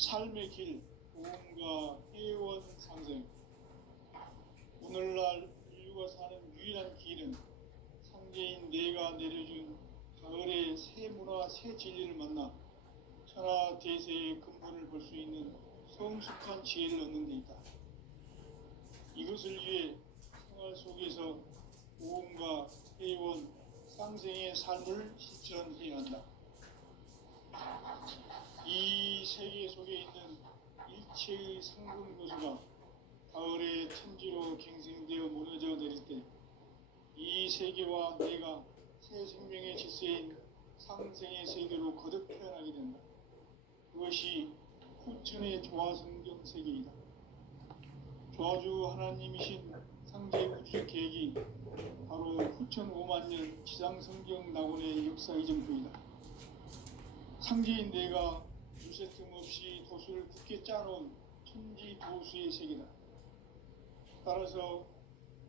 삶의 길, 보험과 회원 상생. 오늘날 인류가 사는 유일한 길은 상제인 내가 내려준 가을의 새 문화, 새 진리를 만나 천하 대세의 근본을 볼 수 있는 성숙한 지혜를 얻는 데 있다. 이것을 위해 생활 속에서 보험과 회원, 상생의 삶을 실천해야 한다. 이 세계 속에 있는 일체의 상분 교수가 가을의 천지로 갱생되어 무너져 내릴 때 이 세계와 내가 새 생명의 질서인 상생의 세계로 거듭 태어나게 된다. 그것이 후천의 조화성경 세계이다. 조화주 하나님이신 상제 우주적 계획이 바로 후천 5만 년 지상성경 낙원의 역사 이전부이다. 상제인 내가 유세 틈 없이 도수를 굳게 짜놓은 천지 도수의 세계다. 따라서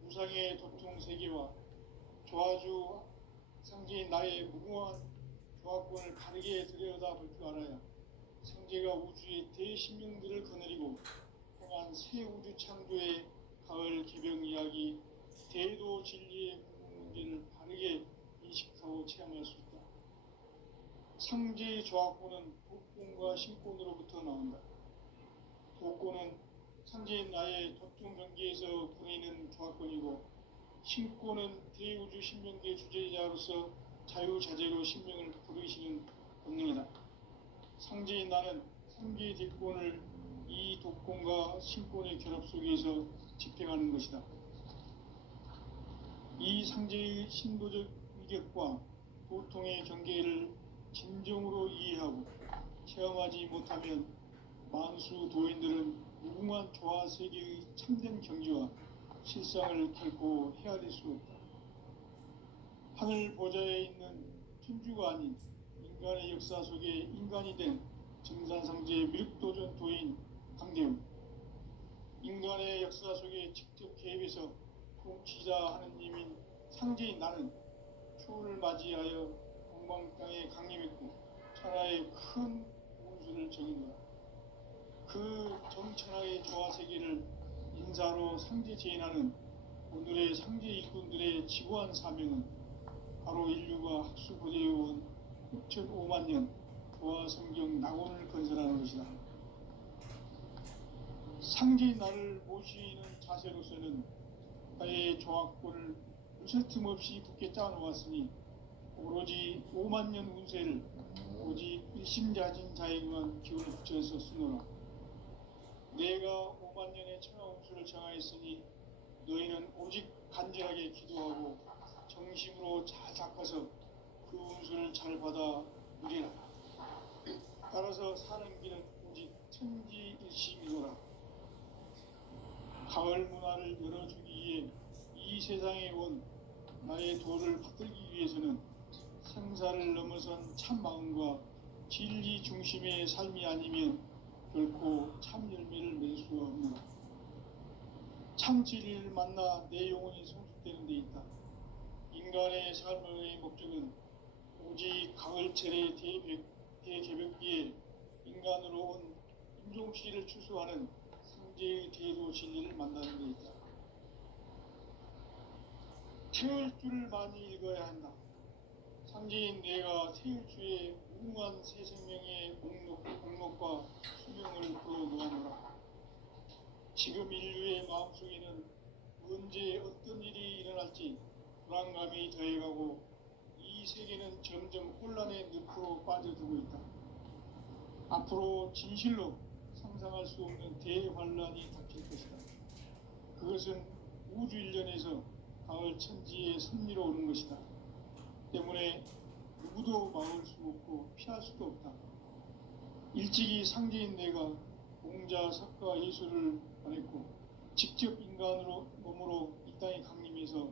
무상의 도통 세계와 조화주 상제인 나의 무궁한 조화권을 바르게 들여다볼 줄 알아야 상제가 우주의 대신명들을 거느리고 통한 새 우주 창조의 가을 개병 이야기, 대도 진리의 문제를 바르게 인식하고 체험할 수 있다. 상제의 조화권은 도권과 신권으로부터 나온다. 도권은 상제인 나의 도통 경계에서 보이는 조화권이고, 신권은 대우주 신명계 주제자로서 자유자재로 신명을 부르시는 본능이다. 상제인 나는 상계의 대권을 이 도권과 신권의 결합 속에서 집행하는 것이다. 이 상제의 신도적 위격과 도통의 경계를 진정으로 이해하고 체험하지 못하면 만수 도인들은 무궁한 조화 세계의 참된 경지와 실상을 결코 헤아릴 수 없다. 하늘 보좌에 있는 천주가 아닌 인간의 역사 속에 인간이 된 정산상제 미륵도전 도인 강대훈. 인간의 역사 속에 직접 개입해서 통치자 하느님인 상제인 나는 초를 맞이하여 동방땅에 강림했고 천하의 큰 운수를 정인노라. 그 정천하의 조화세계를 인사로 상제 제인하는 오늘의 상제 일꾼들의 지구한 사명은 바로 인류가 학수고대해온 6,5만 년 조화성경 낙원을 건설하는 것이다. 상제인 나를 모시는 자세로서는 나의 조화권을 무쇠 틈 없이 굳게 짜놓았으니 오로지 5만 년 운세를 오직 일심자진 자에게만 기운을 붙여서 쓰노라. 내가 5만 년의 천하 운수를 정하였으니 너희는 오직 간절하게 기도하고 정심으로 잘 닦아서 그 운수를 잘 받아 누리라. 따라서 사는 길은 오직 천지일심이노라. 가을 문화를 열어주기 위해 이 세상에 온 나의 도를 받들기 위해서는 생사를 넘어선 참 마음과 진리 중심의 삶이 아니면 결코 참 열매를 맺을 수가 없노라. 참 진리를 만나 내 영혼이 성숙되는 데 있다. 인간의 삶의 목적은 오직 가을철의 대개벽기에 인간으로 온 인종시를 추수하는 상제의 대도 진리를 만나는 데 있다. 태을주를 많이 읽어야 한다. 상제인 내가 태일주의 무궁한 새 생명의 목록과 수명을 불어놓아노라. 지금 인류의 마음속에는 언제 어떤 일이 일어날지 불안감이 더해가고 이 세계는 점점 혼란의 늪으로 빠져들고 있다. 앞으로 진실로 상상할 수 없는 대환란이 닥칠 것이다. 그것은 우주 일련에서 가을 천지의 섭리로 오는 것이다. 때문에 누구도 막을 수 없고 피할 수도 없다. 일찍이 상제인 내가 공자, 석가, 예술을 보냈고 직접 인간으로 몸으로 이 땅에 강림해서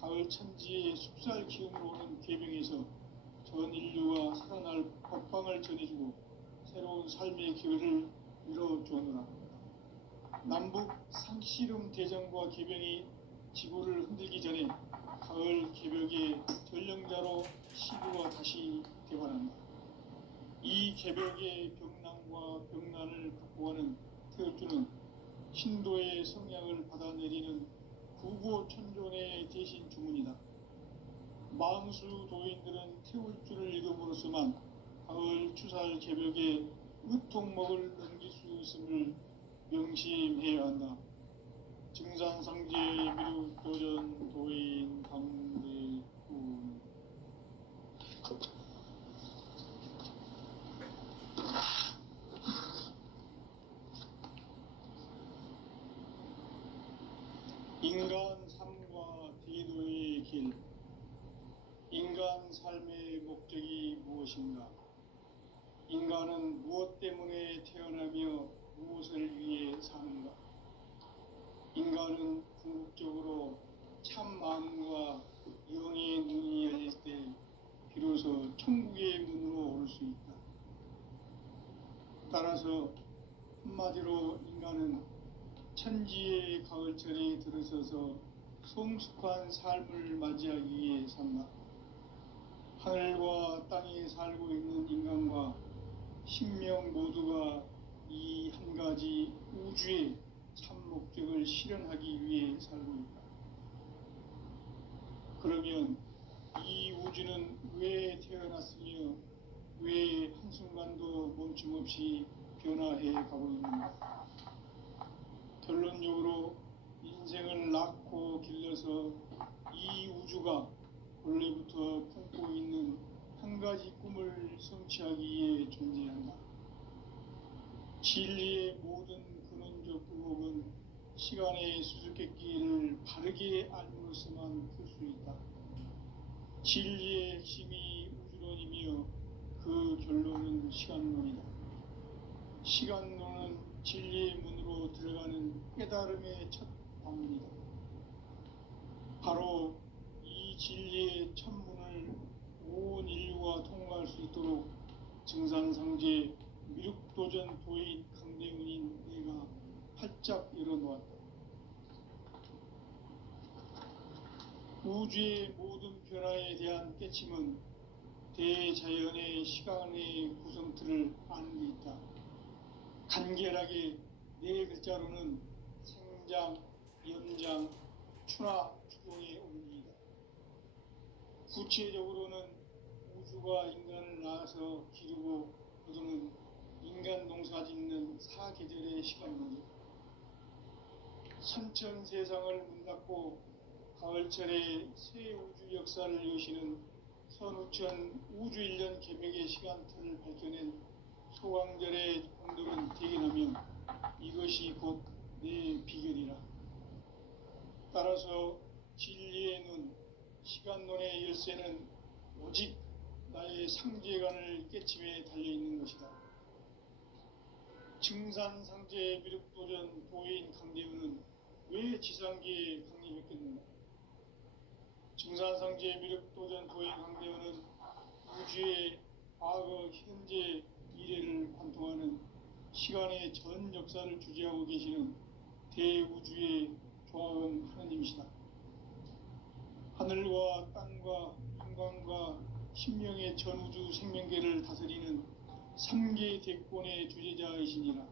가을 천지의 숲살 기운으로 오는 계병에서 전 인류가 살아날 법방을 전해주고 새로운 삶의 기회를 이뤄주었노라. 남북 상씨름 대전과 계병이 지구를 흔들기 전에 가을 개벽의 전령자로 시구가 다시 되관한다. 이 개벽의 병난과 병난을 극복하는 태울주는 신도의 성량을 받아내리는 구고천존의 대신 주문이다. 망수 도인들은 태울주를 읽음으로써만 가을 추살 개벽의 으통목을 넘길 수 있음을 명심해야 한다. 증산상제 미륵도전 도인 강대군. 인간 삶과 대도의 길. 인간 삶의 목적이 무엇인가? 인간은 무엇 때문에 태어나며 무엇을 위해 사는가? 인간은 궁극적으로 참 마음과 영의 눈이 열릴 때 비로소 천국의 문으로 올 수 있다. 따라서 한마디로 인간은 천지의 가을철에 들어서서 성숙한 삶을 맞이하기 위해 산다. 하늘과 땅에 살고 있는 인간과 신명 모두가 이 한 가지 우주의 참 목적을 실현하기 위해 살고 있다. 그러면 이 우주는 왜 태어났으며 왜 한순간도 멈춤없이 변화해 가고 있는가? 결론적으로 인생을 낳고 길러서 이 우주가 원래부터 품고 있는 한 가지 꿈을 성취하기 위해 존재한다. 진리의 모든 근원적 의혹은 시간의 수수께끼를 바르게 알므로써만 풀 수 있다. 진리의 핵심이 우주론이며 그 결론은 시간론이다. 시간론은 진리의 문으로 들어가는 깨달음의 첫 방문이다. 바로 이 진리의 첫 문을 온 인류가 통과할 수 있도록 증산상제 미륵도전 도인 강대훈인 내가 활짝 열어놓았다. 우주의 모든 변화에 대한 깨침은 대자연의 시간의 구성틀을 아는 데 있다. 간결하게 네 글자로는 생장, 연장, 추나 추동의 원리이다. 구체적으로는 우주가 인간을 낳아서 기르고 거두는 인간 농사 짓는 사계절의 시간론이다. 선천 세상을 문 닫고 가을철에 새 우주 역사를 여시는 선우천 우주 1년 개벽의 시간틀을 밝혀낸 소강절의 공덕은 대견하며 이것이 곧 내 비결이라. 따라서 진리의 눈, 시간론의 열쇠는 오직 나의 상제관을 깨침에 달려있는 것이다. 증산상제 미륵도전 도인 강대훈은 왜 지상계에 강림했겠는가? 증산상제 미륵도전 도인 강대훈은 우주의 과거, 현재, 미래를 관통하는 시간의 전 역사를 주재하고 계시는 대우주의 조화원 하느님이시다. 하늘과 땅과 인간과 신명의 전우주 생명계를 다스리는 3계 대권의 주재자이시니라.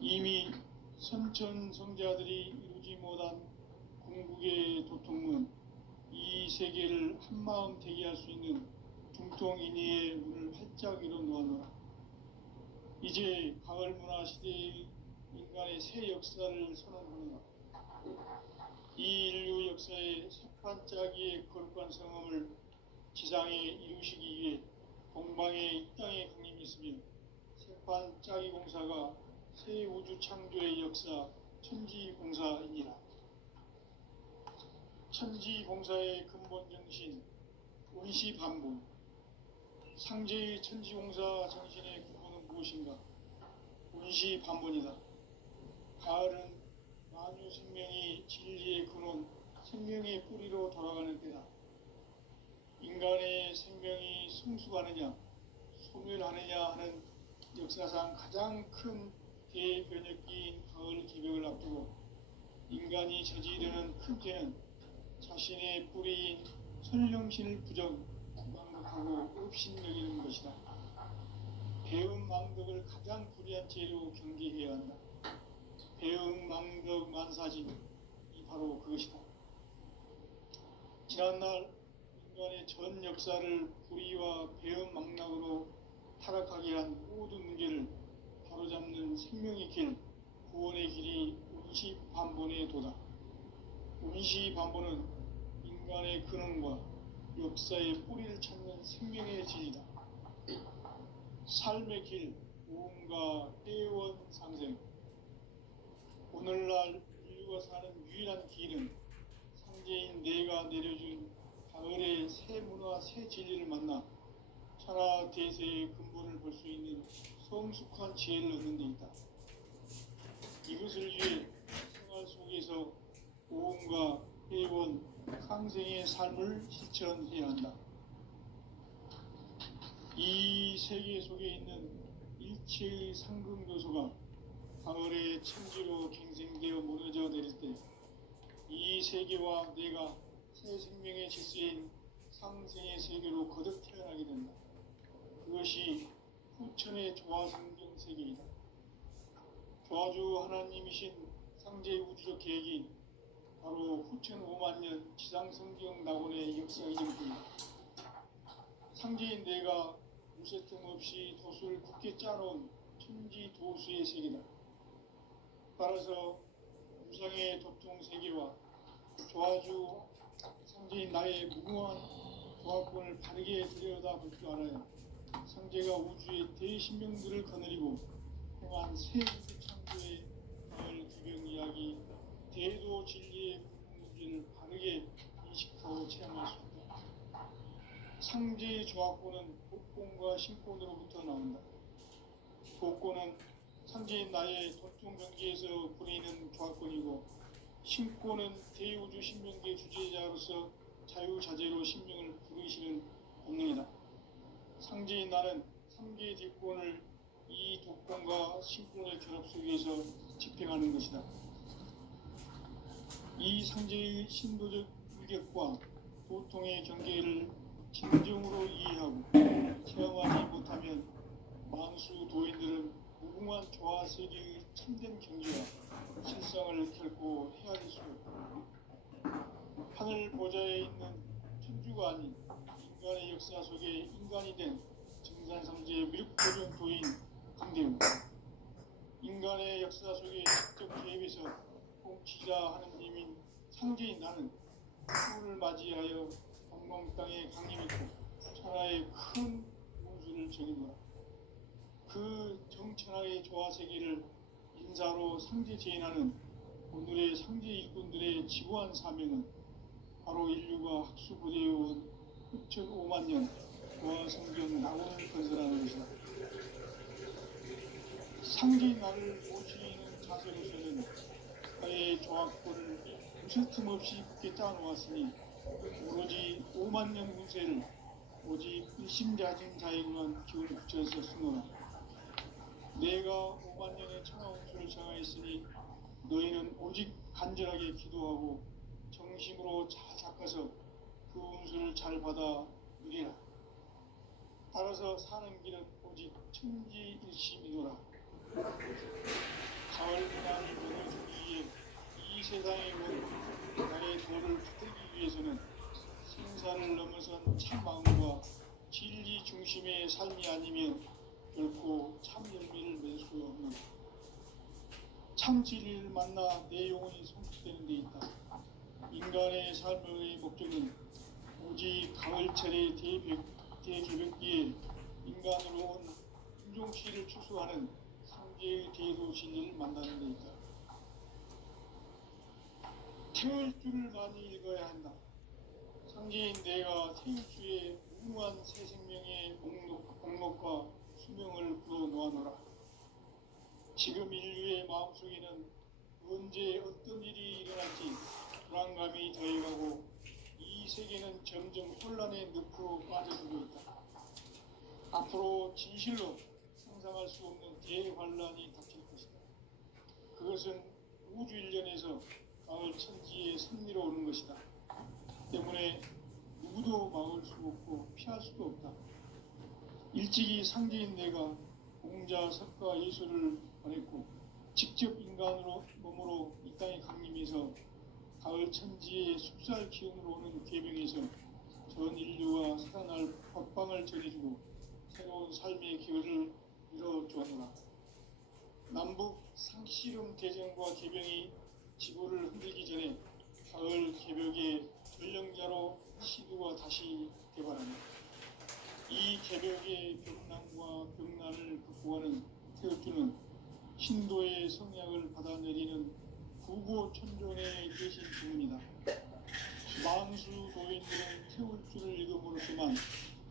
이미 선천성자들이 이루지 못한 궁극의 도통문, 이 세계를 한마음 되게 할 수 있는 중통인의의 문을 활짝 열어놓아노라. 이제 가을 문화 시대의 인간의 새 역사를 선언하노라. 이 인류 역사의 새판짜기의 거룩한 성험을 지상에 이루시기 위해 동방의 이 땅에 강림했으며 새판짜기 공사가 새 우주 창조의 역사 천지공사이니라. 천지공사의 근본 정신 원시반복. 상제의 천지공사 정신의 근본은 무엇인가? 원시반복이다. 가을은 만유 생명이 진리의 근원, 생명의 뿌리로 돌아가는 때다. 인간의 생명이 성숙하느냐, 소멸하느냐 하는 역사상 가장 큰 대변혁기인 가을 기벽을 앞두고 인간이 저지르는 큰 죄는 자신의 뿌리인 선령신을 부정, 망각하고 업신여기는 것이다. 배은망덕을 가장 불의한 죄로 경계해야 한다. 배은망덕 만사지, 이 바로 그것이다. 지난날 인간의 전 역사를 불의와 배은망락으로 타락하게 한 모든 문제를 바로잡는 생명의 길, 구원의 길이 운시반본의 도다. 운시반본은 인간의 근원과 역사의 뿌리를 찾는 생명의 진리다. 삶의 길, 무언가 회원 상생. 오늘날 인류가 사는 유일한 길은 상제인 내가 내려준 가을의 새 문화, 새 진리를 만나 천하 대세의 근본을 볼 수 있는 성숙한 지혜를 얻는 데 있다. 이것을 위해 생활 속에서 무언가 회원 상생의 삶을 실천해야 한다. 이 세계 속에 있는 일체의 상승교소가 가을의 천지로 갱생되어 무너져 내릴 때 이 세계와 내가 새 생명의 질서인 상생의 세계로 거듭 태어나게 된다. 그것이 후천의 조화성경 세계이다. 조화주 하나님이신 상제의 우주적 계획이 바로 후천 5만 년 지상성경 낙원의 역사 이전입니다. 상제인 내가 무쇠틈 없이 도수를 굳게 짜놓은 천지 도수의 세계다. 따라서 무상의 도통 세계와 조화주 상제인 나의 무궁한 조화권을 바르게 들여다볼 줄 알아야 상제가 우주의 대신명들을 거느리고 행한 새 우주 창조의 가을 규명 이야기, 대도 진리의 문제를 바르게 인식하고 체험할 수 있다. 상제의 조화권은 복권과 신권으로부터 나온다. 복권은 상제인 나의 도통 경계에서 부리는 조화권이고, 신권은 대우주 신명계 주제자로서 자유자재로 신명을 부르시는 본능이다. 상제인 나는 3개의 뒷권을 이 독권과 신권의 결합 속에서 집행하는 것이다. 이 상제의 신도적 유격과 도통의 경계를 진정으로 이해하고 체험하지 못하면 만수 도인들은 무궁한 조화 세계의 참된 경지와 실상을 결코 헤아릴 수 없다. 하늘 보좌에 있는 천주가 아닌 인간의 역사 속에 인간이 된 증산상제의 밀고정 도인 강대우. 인간의 역사 속에 직접 개입해서 통치자 하느님인 상제인 나는 후를 맞이하여 방방 땅에 강림했고 천하의 큰 운수를 적인 거라. 그 정천하의 조화 세계를 인사로 상제 제인하는 오늘의 상제 일꾼들의 지구한 사명은 바로 인류가 학수고대해온 후천 5만 년 조화 성경 낙원을 건설하는 것이다. 상제인 나를 모시는 자세로서는 나의 조화권을 무슨 틈 없이 굳게 짜놓았으니 오로지 5만 년 운세를 오직 일심자진 자에게만 기운을 붙여서 쓰노라. 내가 5만 년의 천하 운수를 정하였으니 너희는 오직 간절하게 기도하고 정심으로 잘 닦아서 그 운수를 잘 받아 누리라. 따라서 사는 길은 오직 천지일심이노라. 가을 문화를 보내주기 위해 이 세상에 온 나의 도를 붙들기 위해서는 생사를 넘어선 참 마음과 진리 중심의 삶이 아니면 결코 참 열매를 맺을 수 없는 참 진리를 만나 내 영혼이 성숙되는 데 있다. 인간의 삶의 목적은 오직 가을철의 대개벽기에 인간으로 온 인종시를 추수하는 상제의 대도 진리를 만나는 데 있다. 태울 줄을 많이 읽어야 한다. 상제인 내가 태울 주의 무궁한 새 생명의 목록과 수명을 불어 놓아노라. 지금 인류의 마음속에는 언제 어떤 일이 일어날지 불안감이 더해가고 이 세계는 점점 혼란의 늪으로 빠져들고 있다. 앞으로 진실로 상상할 수 없는 대환란이 닥칠 것이다. 그것은 우주 일련에서 가을 천지에 승리로 오는 것이다. 때문에 누구도 막을 수 없고 피할 수도 없다. 일찍이 상제인 내가 공자, 석가, 예수를 보냈고 직접 인간으로 몸으로 이 땅에 강림해서 가을 천지의 숲살 기운으로 오는 계명에서 전 인류와 살아날 법방을 전해주고 새로운 삶의 기회를 이뤄주었노라. 남북 상씨름 대전과 개병이 지구를 흔들기 전에 가을 개벽의 전령자로 시두가 다시 개발하며 이 개벽의 벽난과 벽난을 극복하는 태극주는 신도의 성약을 받아내리는 구고천존의 대신 주문이다. 만수 도인들은 태울주를 읽음으로써만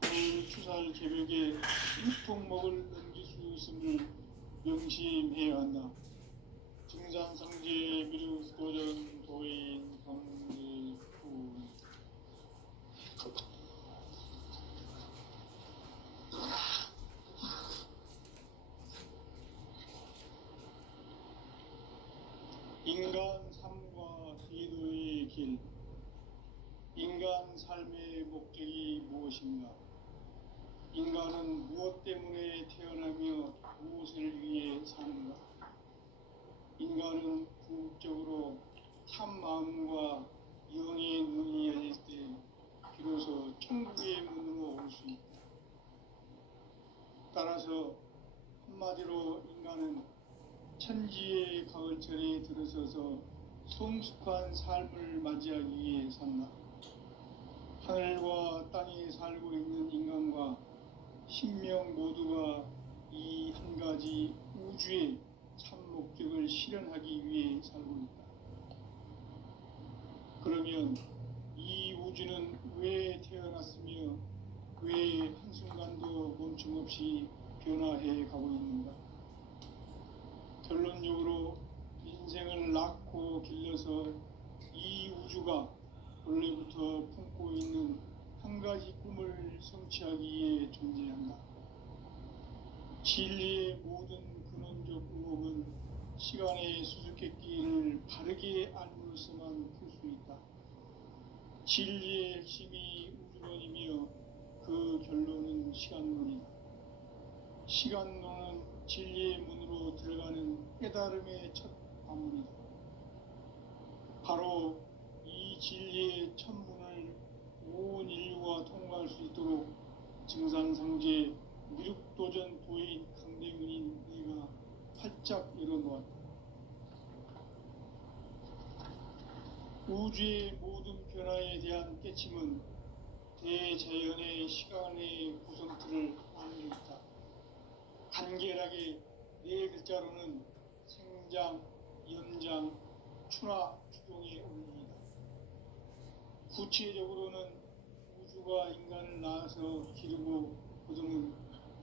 가을 추살 개벽의 일통목을 넘길 수 있음을 명심해야 한다. 증산상제 미륵도전 도인 강리구 인간 삶과 기도의 길. 인간 삶의 목적이 무엇인가? 인간은 무엇 때문에 태어나며 무엇을 위해 사는가? 인간은 궁극적으로 참 마음과 영의 눈이 열릴 때 비로소 천국의 문으로 올 수 있다. 따라서 한마디로 인간은 천지의 가을철에 들어서서 성숙한 삶을 맞이하기 위해 산다. 하늘과 땅에 살고 있는 인간과 신명 모두가 이 한 가지 우주의 참 목적을 실현하기 위해 살고 있다. 그러면 이 우주는 왜 태어났으며 왜 한순간도 멈춤없이 변화해 가고 있는가? 결론적으로 인생을 낳고 길러서 이 우주가 원래부터 품고 있는 한 가지 꿈을 성취하기 위해 존재한다. 진리의 모든 근원적 의혹은 시간의 수수께끼를 바르게 알므로서만 풀 수 있다. 진리의 핵심이 우주론이며 그 결론은 시간론이다. 시간론은 진리의 문으로 들어가는 깨달음의 첫 관문이다. 바로 이 진리의 첫 문을 온 인류가 통과할 수 있도록 증산상제 미륵도전 도인 강대문인 내가 활짝 열어놓았다. 우주의 모든 변화에 대한 깨침은 대자연의 시간의 구성틀을 나누고 있다. 간결하게 네 글자로는 생장, 연장, 추나 추동의 원리이다. 구체적으로는 우주가 인간을 낳아서 기르고 거두는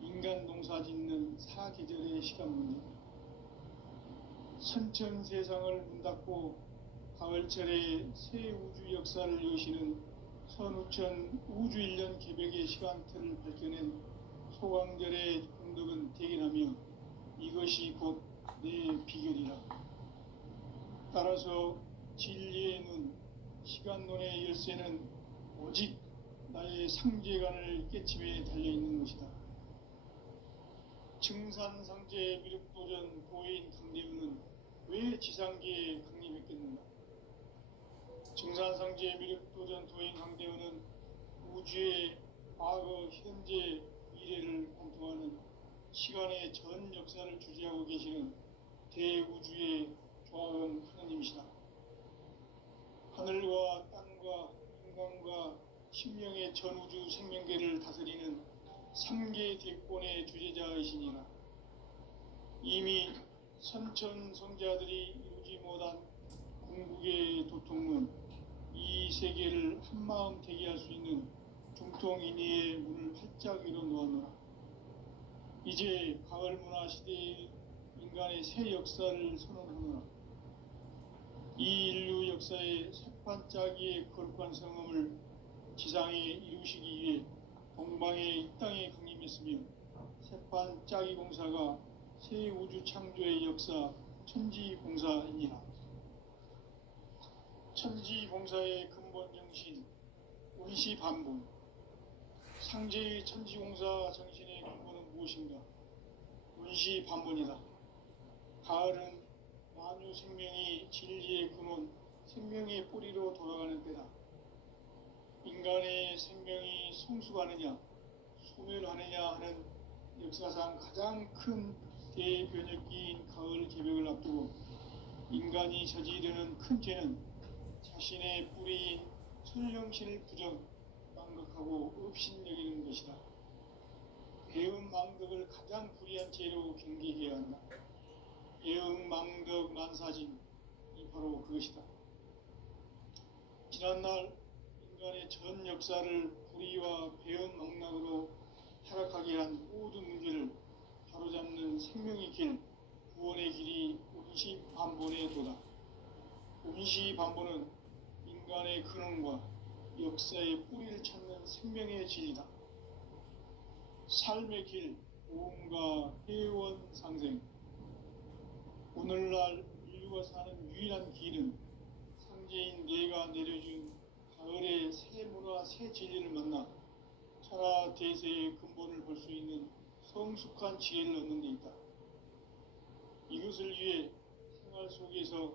인간 농사 짓는 사계절의 시간 문제다. 선천 세상을 문 닫고 가을철에 새 우주 역사를 여시는 선우천 우주 1년 개벽의 시간틀을 밝혀낸 소강절의 공덕은 대견하며 이것이 곧 내 비결이라. 따라서 진리의 눈, 시간론의 열쇠는 오직 나의 상제관을 깨침에 달려있는 것이다. 증산상제 미륵도전 도인 강대우는 왜 지상계에 강림했겠는가? 증산상제 미륵도전 도인 강대우는 우주의 과거, 현재, 미래를 관통하는 시간의 전 역사를 주재하고 계시는 대우주의 조화원 하느님이시다. 하늘과 땅과 인간과 신명의 전우주 생명계를 다스리는 3계 대권의 주재자이시니라. 이미 선천성자들이 이루지 못한 궁극의 도통문, 이 세계를 한마음 되게 할 수 있는 중통인의의 문을 활짝 열어놓았노라. 이제 가을 문화 시대의 인간의 새 역사를 선언하노라. 이 인류 역사의 새판짜기의 거룩한 성험을 지상에 이루시기 위해 동방에 이 땅에 강림했으며 새판짜기 공사가 새 우주 창조의 역사 천지공사이니라. 천지공사의 근본 정신, 원시반본. 상제의 천지공사 정신의 근본은 무엇인가? 운시 반본이다. 가을은 만유 생명이 진리의 근원, 생명의 뿌리로 돌아가는 때다. 인간의 생명이 성숙하느냐, 소멸하느냐 하는 역사상 가장 큰 대변혁기인 가을 개벽을 앞두고 인간이 저지르는 큰 죄는 자신의 뿌리인 설령신을 부정, 망각하고 업신여기는 것이다. 배은망덕을 가장 불의한 죄로 경계해야 한다. 배은망덕 만사진이 바로 그것이다. 지난날 인간의 전 역사를 불의와 배은망락으로 타락하게 한 모든 문제를 바로잡는 생명의 길, 구원의 길이 운시반본의 도다. 운시반본은 인간의 근원과 역사의 뿌리를 찾는 생명의 진리다. 삶의 길, 오음과 회원 상생. 오늘날 인류가 사는 유일한 길은 상제인 내가 내려준 가을의 새 문화, 새 진리를 만나 천하 대세의 근본을 볼 수 있는 성숙한 지혜를 얻는 데 있다. 이것을 위해 생활 속에서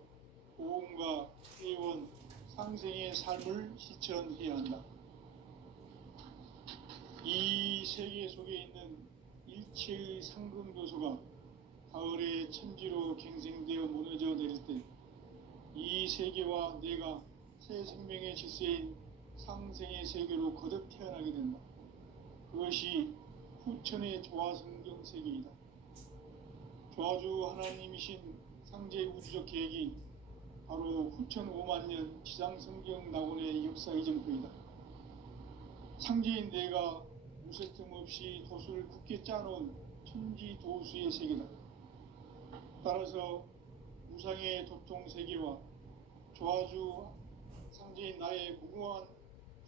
오음과 회원, 상생의 삶을 실천해야 한다. 이 세계 속에 있는 일체의 상금도소가 가을의 천지로 갱생되어 무너져 내릴 때 이 세계와 내가 새 생명의 질서인 상생의 세계로 거듭 태어나게 된다. 그것이 후천의 조화성경 세계이다. 조화주 하나님이신 상제 우주적 계획이 바로 후천 5만 년 지상성경 낙원의 역사 이정표이다. 상제인 내가 무쇠 틈 없이 도수를 굳게 짜놓은 천지 도수의 세계다. 따라서 무상의 도통 세계와 조화주 상제인 나의 무궁한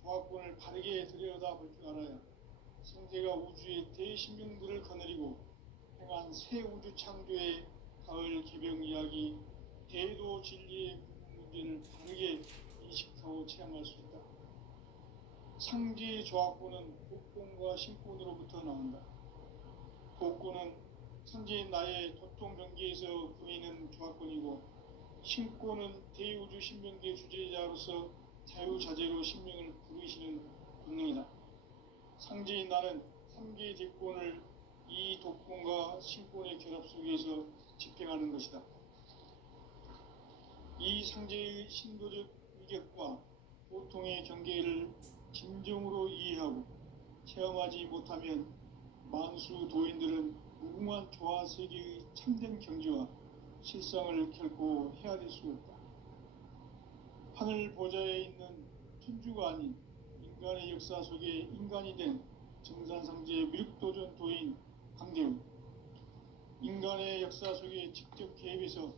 조화권을 바르게 들여다 볼 줄 알아야 상제가 우주의 대신명들을 거느리고 행한 새 우주 창조의 가을 개벽 이야기, 대도 진리의 문제를 바르게 인식하고 체험할 수 있다. 상제의 조화권은 복권과 신권으로부터 나온다. 복권은 상제인 나의 도통 경계에서 보이는 조화권이고, 신권은 대우주 신명계 주제자로서 자유자재로 신명을 부르시는 본능이다. 상제인 나는 3개의 대권을 이 독권과 신권의 결합 속에서 집행하는 것이다. 이 상제의 신도적 위격과 보통의 경계를 진정으로 이해하고 체험하지 못하면 만수 도인들은 무궁한 조화 세계의 참된 경지와 실상을 결코 헤아릴 수 없다. 하늘 보좌에 있는 천주가 아닌 인간의 역사 속에 인간이 된 정산상제의 미륵도전 도인 강대우, 인간의 역사 속에 직접 개입해서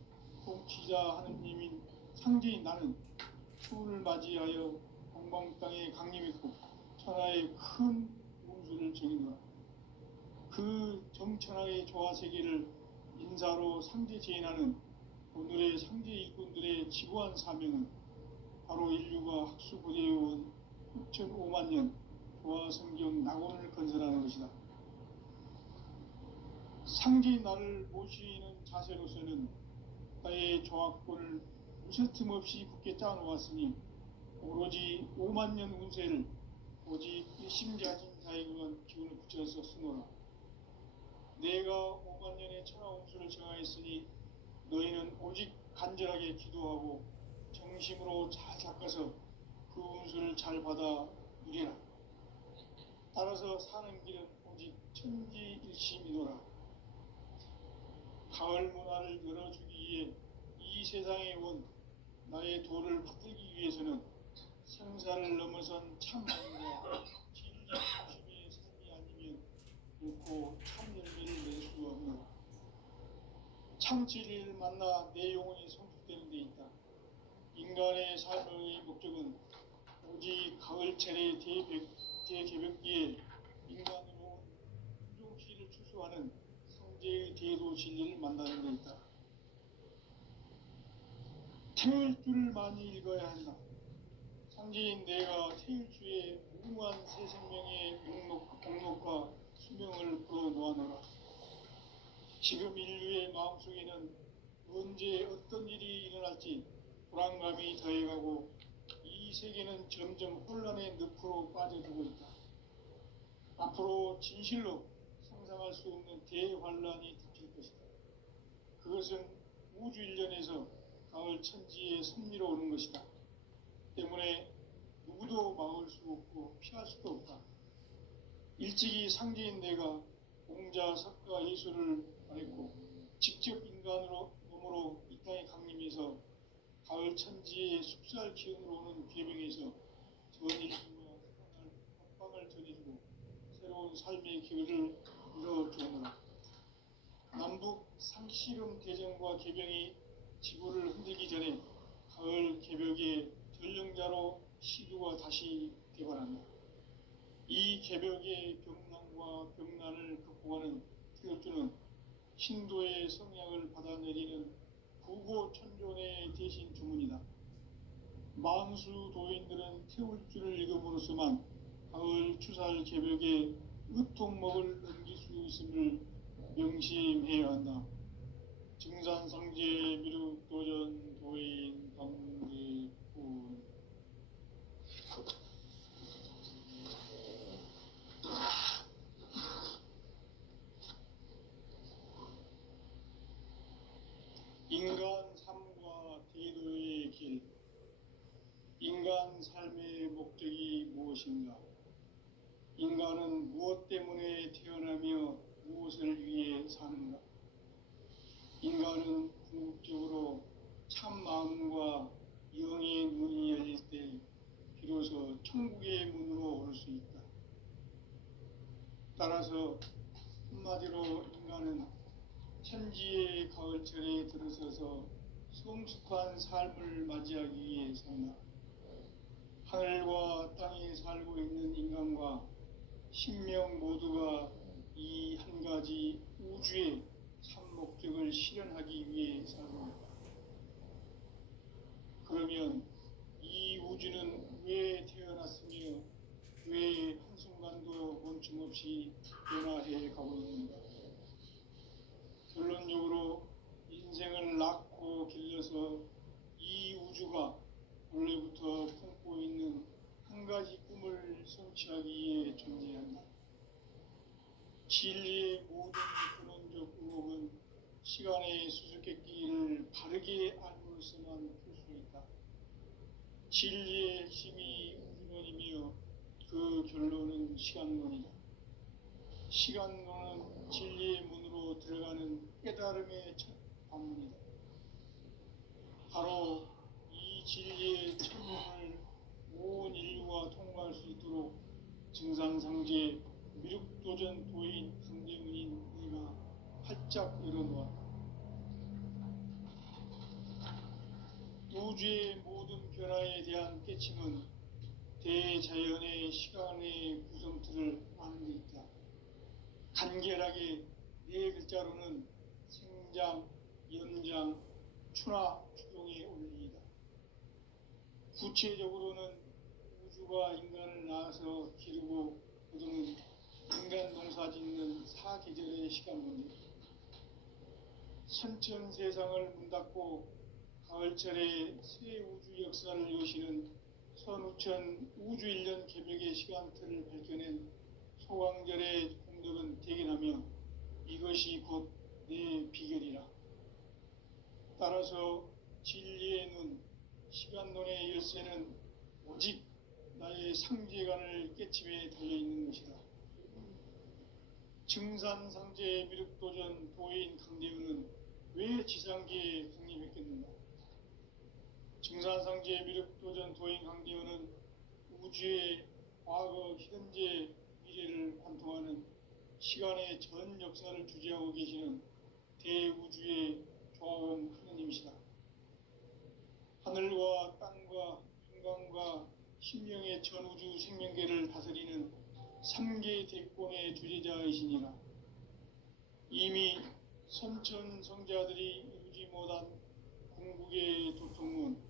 통치자 하느님인 상제인 나는 추운을 맞이하여 동방 땅에 강림했고 천하의 큰 운수를 정인노라. 그 정천하의 조화 세계를 인사로 상제 제인하는 오늘의 상제 일꾼들의 지구한 사명은 바로 인류가 학수고대해온 6,5만 년 조화 성경 낙원을 건설하는 것이다. 상제인 나를 모시는 자세로서는 나의 조화권을 무쇠틈 없이 굳게 짜놓았으니 오로지 5만 년 운세를 오직 일심자진사에게만 기운을 붙여서 쓰노라. 내가 5만 년의 천하 운수를 정하였으니 너희는 오직 간절하게 기도하고 정심으로 잘 닦아서 그 운수를 잘 받아 누리라. 따라서 사는 길은 오직 천지일심이노라. 가을 문화를 열어주기 위해 이 세상에 온 나의 도를 받들기 위해서는 생사를 넘어선 참마음과 진리 중심의 삶이 아니면 결코 참 열매를 낼 수 없노라. 참 진리를 만나 내 영혼이 성숙되는 데 있다. 인간의 삶의 목적은 오직 가을철의 대개벽기에 인간으로 순종시를 추수하는 상제의 대도 진리를 만나는 데 있다. 태일주를 많이 읽어야 한다. 상제인 내가 태일주의 무궁한 새 생명의 목록과 수명을 풀어놓아노라. 지금 인류의 마음속에는 언제 어떤 일이 일어날지 불안감이 더해가고 이 세계는 점점 혼란의 늪으로 빠져들고 있다. 앞으로 진실로 상상할 수 없는 대환란이 닥칠 것이다. 그것은 우주 일련에서 가을 천지의 섭리로 오는 것이다. 때문에 누구도 막을 수 없고 피할 수도 없다. 일찍이 상제인 내가 공자, 석가, 예수를 말했고 직접 인간으로 몸으로 이 땅에 강림해서 가을 천지의 숲살 기운으로 오는 계명에서 전 인류와 합방을 전해주고 새로운 삶의 기회를 이뤄주노라. 남북 상씨름 대전과 개병이 지구를 흔들기 전에 가을 개벽의 전령자로 시두가 다시 개발한다. 이 개벽의 병난과 병난을 극복하는 태극주는 신도의 성향을 받아내리는 부고천존의 대신 주문이다. 만수 도인들은 태울주를 읽음으로써만 가을 추살 개벽에 으통먹을 넘길 수 있음을 명심해야 한다. 증산상제 미륵도전 도인 강대군. 인간 삶과 대도의 길. 인간 삶의 목적이 무엇인가? 인간은 무엇 때문에 태어나며 무엇을 위해 사는가? 인간은 궁극적으로 참 마음과 영의 문이 열릴 때 비로소 천국의 문으로 올 수 있다. 따라서 한마디로 인간은 천지의 가을철에 들어서서 성숙한 삶을 맞이하기 위해 산다. 하늘과 땅에 살고 있는 인간과 신명 모두가 이 한 가지 우주의 참 목적을 실현하기 위해 살고 있다. 그러면 이 우주는 왜 태어났으며 왜 한순간도 멈춤없이 변화해 가고 있는가? 결론적으로 인생을 낳고 길러서 이 우주가 원래부터 품고 있는 한 가지 꿈을 성취하기 위해 존재한다. 진리의 모든 근원적 의혹은 시간의 수수께끼를 바르게 알므로서만 풀 수 있다. 진리의 핵심이 우주론이며 그 결론은 시간론이다. 시간론은 진리의 문으로 들어가는 깨달음의 첫 관문이다. 바로 이 진리의 첫 문을 온 인류가 통과할 수 있도록 증산상제 미륵도전 도인 강대문인 내가 활짝 열어놓았다. 우주의 모든 변화에 대한 깨침은 대자연의 시간의 구성틀을 아는 데 있다. 간결하게 네 글자로는 생장, 연장, 추나 추종의 원리이다. 구체적으로는 우주가 인간을 낳아서 기르고 거두는 인간 농사 짓는 사계절의 시간문제. 선천 세상을 문닫고 가을철에 새 우주 역사를 여시는 선우천 우주일년 개벽의 시간틀을 밝혀낸 소강절의 공덕은 대견하며 이것이 곧 내 비결이라. 따라서 진리의 눈, 시간론의 열쇠는 오직 나의 상제관을 깨침에 달려있는 것이다. 증산상제 미륵도전 도인 강대훈은 왜 지상계에 강림했겠는가? 증산상제 미륵도전 도인 강대훈은 우주의 과거, 현재, 미래를 관통하는 시간의 전 역사를 주재하고 계시는 대우주의 조화원 하느님이시다. 하늘과 땅과 인간과 신령의 전우주 생명계를 다스리는 3계 대권의 주재자이시니라. 이미 선천성자들이 이루지 못한 궁극의 도통문,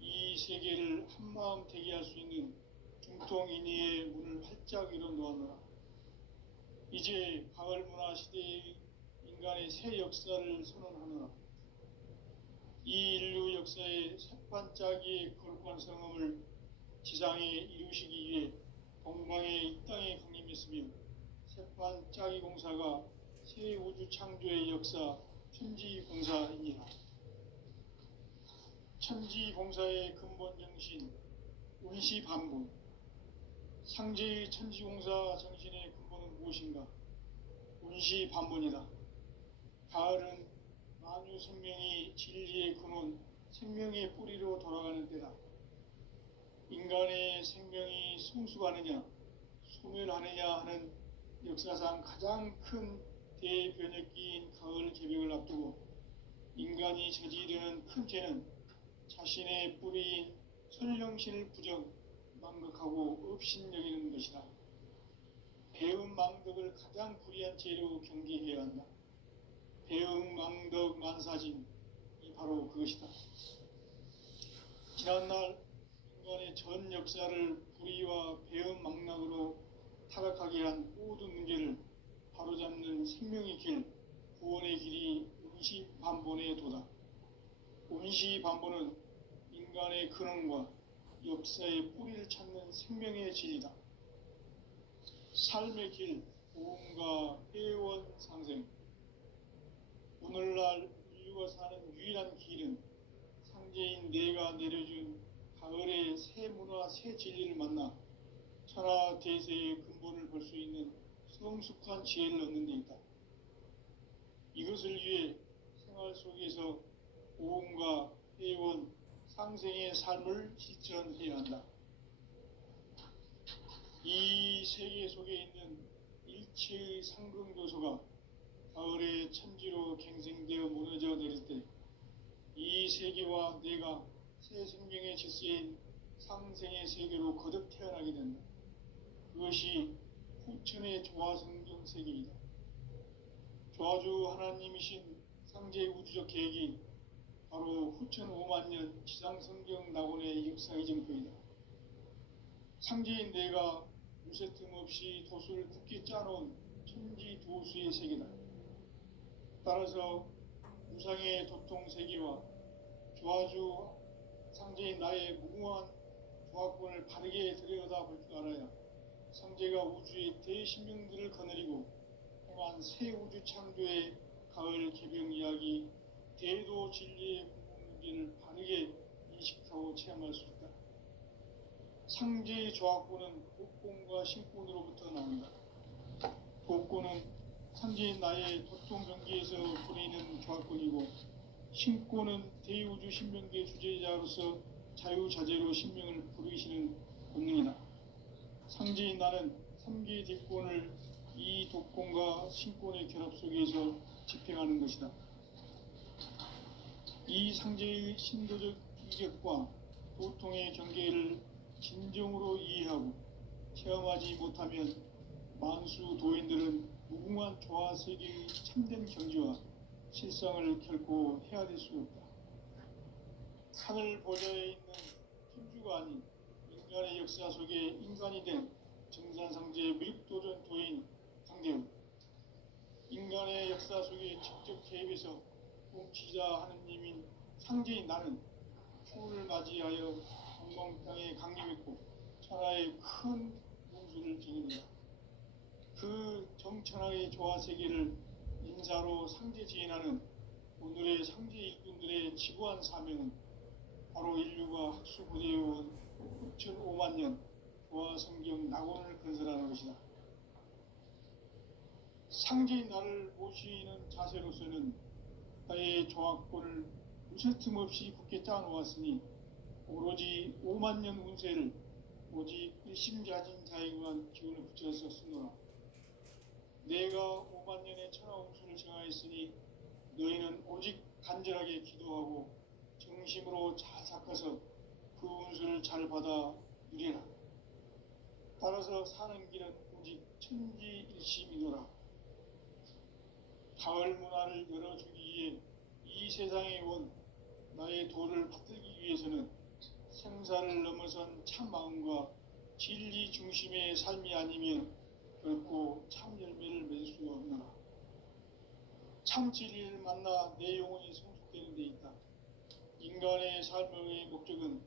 이 세계를 한마음 되게 할 수 있는 중통인의의 문을 활짝 열어놓았노라. 이제 가을 문화 시대의 인간의 새 역사를 선언하노라. 이 인류 역사의 새반짝이의 거룩한 성함을 지상에 이루시기 위해 동방에 이 땅에 강림했으며 새반짝이 공사가 새 우주 창조의 역사 천지봉사이니라. 천지봉사의 근본 정신 운시반본. 상제의 천지공사 정신의 근본은 무엇인가? 운시반본이다. 가을은 만유 생명이 진리의 근원, 생명의 뿌리로 돌아가는 때다. 인간의 생명이 성숙하느냐, 소멸하느냐 하는 역사상 가장 큰 대변혁기인 가을 개벽을 앞두고 인간이 저지르는 큰 죄는 자신의 뿌리인 설령신을 부정, 망각하고 업신여기는 것이다. 배음 망덕을 가장 불의한 죄로 경계해야 한다. 배음 망덕 만사진이 바로 그것이다. 지난날 인간의 전 역사를 불의와 배음 망락으로 타락하게 한 모든 문제를 바로잡는 생명의 길, 구원의 길이 운시반본의 도다. 운시반본은 인간의 근원과 역사의 뿌리를 찾는 생명의 진리다. 삶의 길, 보험과 회원 상생. 오늘날 인류가 사는 유일한 길은 상제인 내가 내려준 가을의 새 문화, 새 진리를 만나 천하 대세의 근본을 볼 수 있는 성숙한 지혜를 얻는 데 있다. 이것을 위해 생활 속에서 보험과 회원, 상생의 삶을 실천해야 한다. 이 세계 속에 있는 일체의 상극 요소가 가을의 천지로 갱생되어 무너져 내릴 때 이 세계와 내가 새 생명의 질서인 상생의 세계로 거듭 태어나게 된다. 그것이 후천의 조화성경 세계이다. 조화주 하나님이신 상제 우주적 계획이 바로 후천 5만 년 지상성경 낙원의 역사 이정표이다. 상제인 내가 무쇠 틈 없이 도수를 굳게 짜놓은 천지 도수의 세계다. 따라서 무상의 도통 세계와 조화주 상제인 나의 무궁한 조화권을 바르게 들여다볼 줄 알아야 상제가 우주의 대신명들을 거느리고 행한 새 우주 창조의 가을 개병 이야기 대도 진리의 궁극 문제를 바르게 인식하고 체험할 수 있다. 상제의 조화권은 복권과 신권으로부터 나온다. 복권은 상제인 나의 도통 경계에서 부리는 조화권이고 신권은 대우주 신명계 주제자로서 자유자재로 신명을 부르시는 본능이다. 상제인 나는 3개의 뒷권을 이 독권과 신권의 결합 속에서 집행하는 것이다. 이 상제의 신도적 이격과 도통의 경계를 진정으로 이해하고 체험하지 못하면 만수 도인들은 무궁한 조화 세계의 참된 경지와 실상을 결코 헤아릴 수 없다. 하늘 보좌에 있는 천주가 아닌 인간의 역사 속에 인간이 된 정산상제 밀도전 도인 강대우. 인간의 역사 속에 직접 개입해서 통치자 하느님인 상제인 나는 추운을 맞이하여 정몽 땅에 강림했고 천하의 큰 문수를 지닙니다. 그 정천하의 조화 세계를 인사로 상제 지인하는 오늘의 상제 일꾼들의 지구한 사명은 바로 인류가 학수고대해온 후천 5만 년 조화 성경 낙원을 건설하는 것이다. 상제인 나를 모시는 자세로서는 나의 조화권을 무쇠 틈 없이 굳게 짜놓았으니 오로지 5만 년 운세를 오직 일심가진 자에게만 기운을 붙여서 쓰노라. 내가 5만 년의 천하 운수를 정하였으니 너희는 오직 간절하게 기도하고 정심으로 잘 닦아서 그 운수를 잘 받아 누리라. 따라서 사는 길은 오직 천지일심이노라. 가을 문화를 열어주기 위해 이 세상에 온 나의 도를 받들기 위해서는 생사를 넘어선 참 마음과 진리 중심의 삶이 아니면 결코 참 열매를 맺을 수가 없노라. 참 진리를 만나 내 영혼이 성숙되는 데 있다. 인간의 삶의 목적은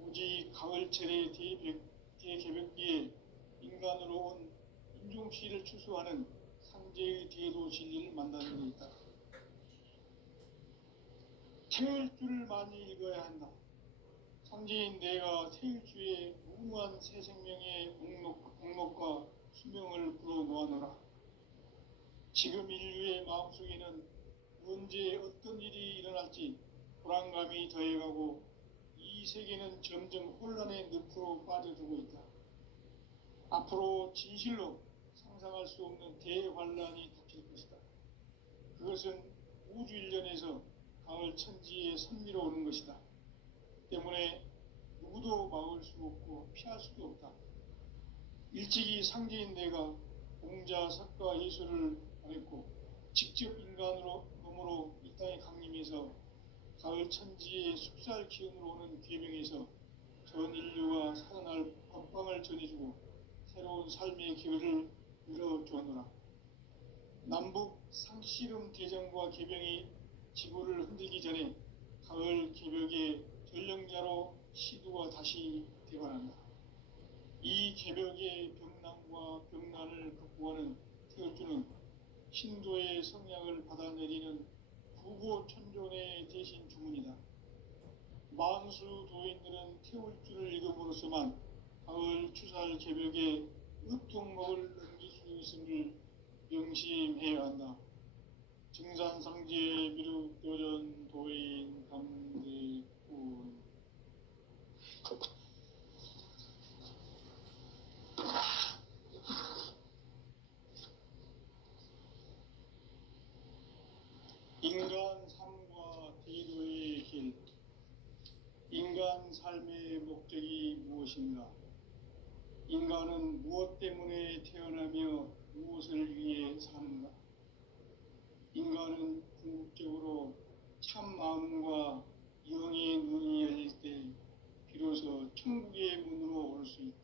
오직 가을철의 대개벽기에 인간으로 온 인종시를 추수하는 상제의 뒤에도 진리를 만나는 데 있다. 태일주를 많이 읽어야 한다. 상제인 내가 태일주의 무궁한 새 생명의 목록과 수명을 불어놓아노라. 지금 인류의 마음속에는 언제 어떤 일이 일어날지 불안감이 더해가고 이 세계는 점점 혼란의 늪으로 빠져들고 있다. 앞으로 진실로 상상할 수 없는 대환란이 닥칠 것이다. 그것은 우주 일련에서 가을 천지에 선미로 오는 것이다. 때문에 누구도 막을 수 없고 피할 수도 없다. 일찍이 상제인 내가 공자, 석가, 예술을 말했고 직접 인간으로 몸으로 이 땅에 강림해서 가을 천지의 숲살 기운으로 오는 계명에서 전 인류가 살아날 법방을 전해주고 새로운 삶의 기회를 열어주었노라. 남북 상씨름 대전과 계병이 지구를 흔들기 전에 가을 개벽의 전령자로 시두가 다시 대발한다. 이 개벽의 병난과 병난을 극복하는 태어주는 신도의 성약을 받아내리는 부고천존의 대신 주문이다. 만수 도인들은 태울주를 읽음으로써만 가을 추살 개벽의 으통목을 넘길 수 있음을 명심해야 한다. 증산상제 미륵도전 도인 감대군. 인간 삶과 대도의 길. 인간 삶의 목적이 무엇인가? 인간은 무엇 때문에 태어나며 무엇을 위해 사는가? 인간은 궁극적으로 참 마음과 영의 눈이 열릴 때 비로소 천국의 문으로 올 수 있다.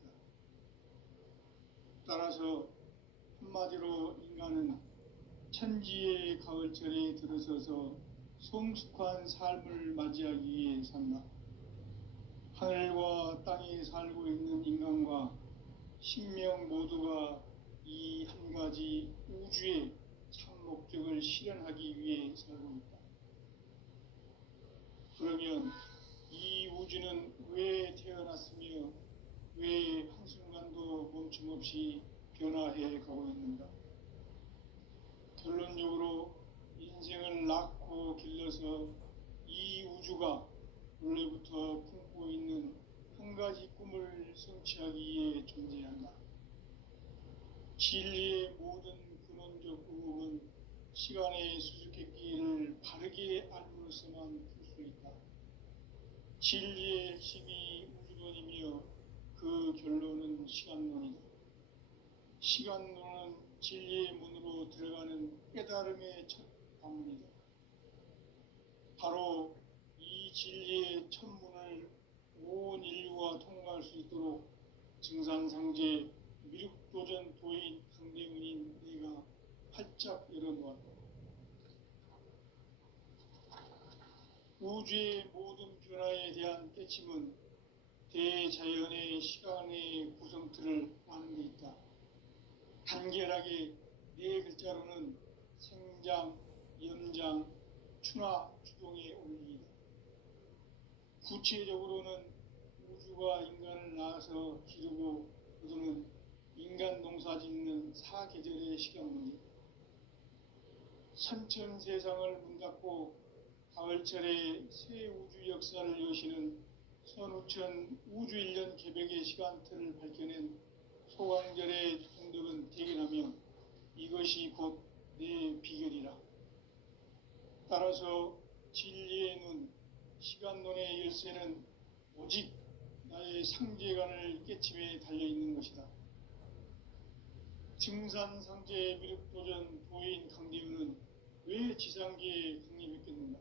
따라서 한마디로 인간은 천지의 가을철에 들어서서 성숙한 삶을 맞이하기 위해 산다. 하늘과 땅에 살고 있는 인간과 신명 모두가 이 한 가지 우주의 참 목적을 실현하기 위해 살고 있다. 그러면 이 우주는 왜 태어났으며 왜 한순간도 멈춤없이 변화해 가고 있는가? 결론적으로 인생을 낳고 길러서 이 우주가 원래부터 품고 있는 한 가지 꿈을 성취하기 위해 존재한다. 진리의 모든 근원적 의혹은 시간의 수수께끼를 바르게 알므로서만 풀 수 있다. 진리의 핵심이 우주론이며 그 결론은 시간론이다. 시간론은 진리의 문으로 들어가는 깨달음의 첫 방문이다. 바로 이 진리의 첫 문을 온 인류가 통과할 수 있도록 증산상제 미륵도전 도인 강대문인 네가 활짝 열어놓았다. 우주의 모든 변화에 대한 깨침은 대자연의 시간의 구성틀을 아는 데 있다. 간결하게 네 글자로는 생장, 연장, 추나 추동의 원리이다. 구체적으로는 우주가 인간을 낳아서 기르고 거두는 인간 농사 짓는 사계절의 시간 문제. 선천 세상을 문닫고 가을철에 새 우주 역사를 여시는 선우천 우주 일년 개벽의 시간틀을 밝혀낸 소강절의 공덕은 대견하며 이것이 곧 내 비결이라. 따라서 진리의 눈, 시간론의 열쇠는 오직 나의 상제관을 깨침에 달려있는 것이다. 증산상제 미륵도전 도인 강대우는 왜 지상계에 강림했겠는가?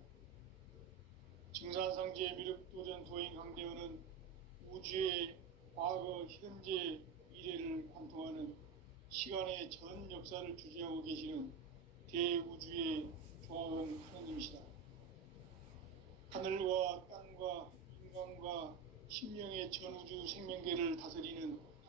증산상제 미륵도전 도인 강대우는 우주의 과거, 현재, 미래를 관통하는 시간의 전 역사를 주재하고 계시는 대우주의 신명의 전우주 생명계를 다스리는